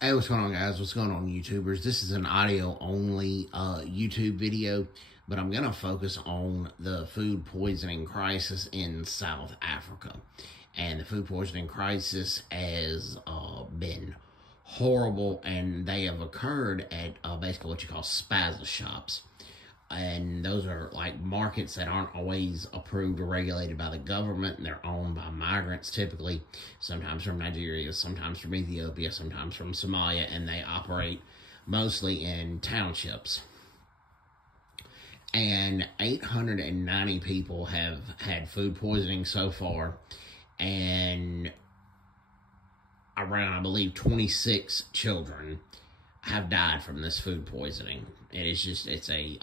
Hey, what's going on, guys? What's going on, YouTubers? This is an audio-only YouTube video, but I'm going to focus on the food poisoning crisis in South Africa. And the food poisoning crisis has been horrible, and they have occurred at basically what you call spazza shops. And those are like markets that aren't always approved or regulated by the government. They're owned by migrants, typically, sometimes from Nigeria, sometimes from Ethiopia, sometimes from Somalia, and they operate mostly in townships. And 890 people have had food poisoning so far, and around, I believe, 26 children have died from this food poisoning. It is just, it's a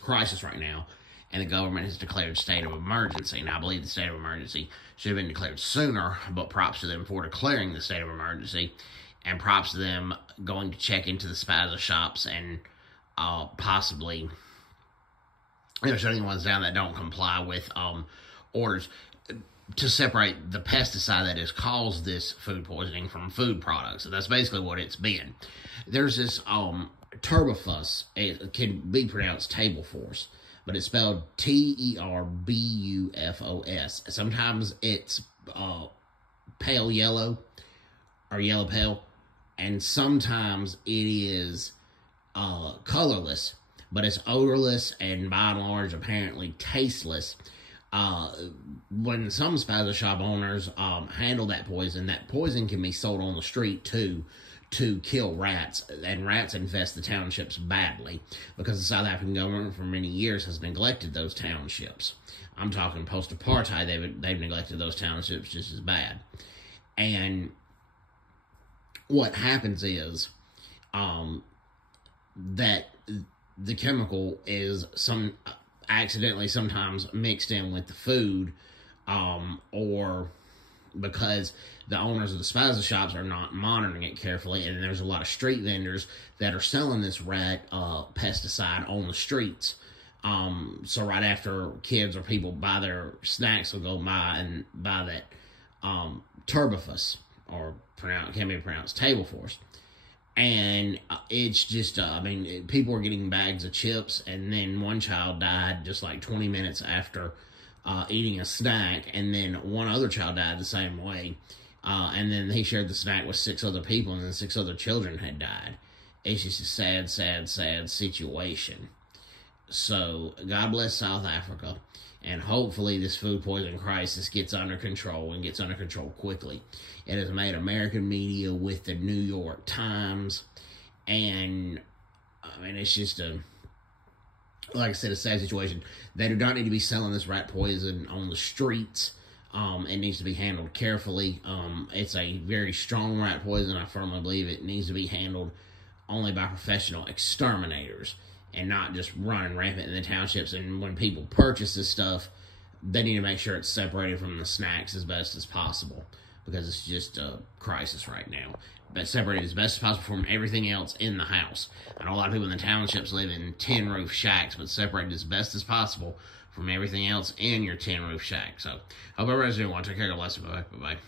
crisis right now, and the government has declared a state of emergency. Now, I believe the state of emergency should have been declared sooner, but props to them for declaring the state of emergency, and props to them going to check into the spazza shops and possibly, shutting the ones down that don't comply with orders to separate the pesticide that has caused this food poisoning from food products. And that's basically what it's been. There's this turbofus. It can be pronounced table force, but it's spelled T-E-R-B-U-F-O-S. Sometimes it's pale yellow or yellow pale, and sometimes it is colorless, but it's odorless and by and large apparently tasteless. When some spazza shop owners handle that poison can be sold on the street to kill rats, and rats infest the townships badly because the South African government for many years has neglected those townships. I'm talking post-apartheid, they've neglected those townships just as bad. And what happens is that the chemical is accidentally sometimes mixed in with the food, or because the owners of the spazza shops are not monitoring it carefully, and there's a lot of street vendors that are selling this rat pesticide on the streets. So right after kids or people buy their snacks, they'll go buy that turbofus, or can be pronounced table force. And it's just, people are getting bags of chips, and then one child died just like 20 minutes after eating a snack, and then one other child died the same way. And then he shared the snack with 6 other people, and then 6 other children had died. It's just a sad, sad, sad situation. So, God bless South Africa, and hopefully this food poisoning crisis gets under control, and gets under control quickly. It has made American media with the New York Times, and, it's just like I said, a sad situation. They do not need to be selling this rat poison on the streets. It needs to be handled carefully. It's a very strong rat poison. I firmly believe it needs to be handled only by professional exterminators, and not just running rampant in the townships. And when people purchase this stuff, they need to make sure it's separated from the snacks as best as possible, because it's just a crisis right now. But separated as best as possible from everything else in the house. I know a lot of people in the townships live in tin roof shacks, but separated as best as possible from everything else in your tin roof shack. So, hope everybody's doing well. Take care. God bless you. Bye-bye.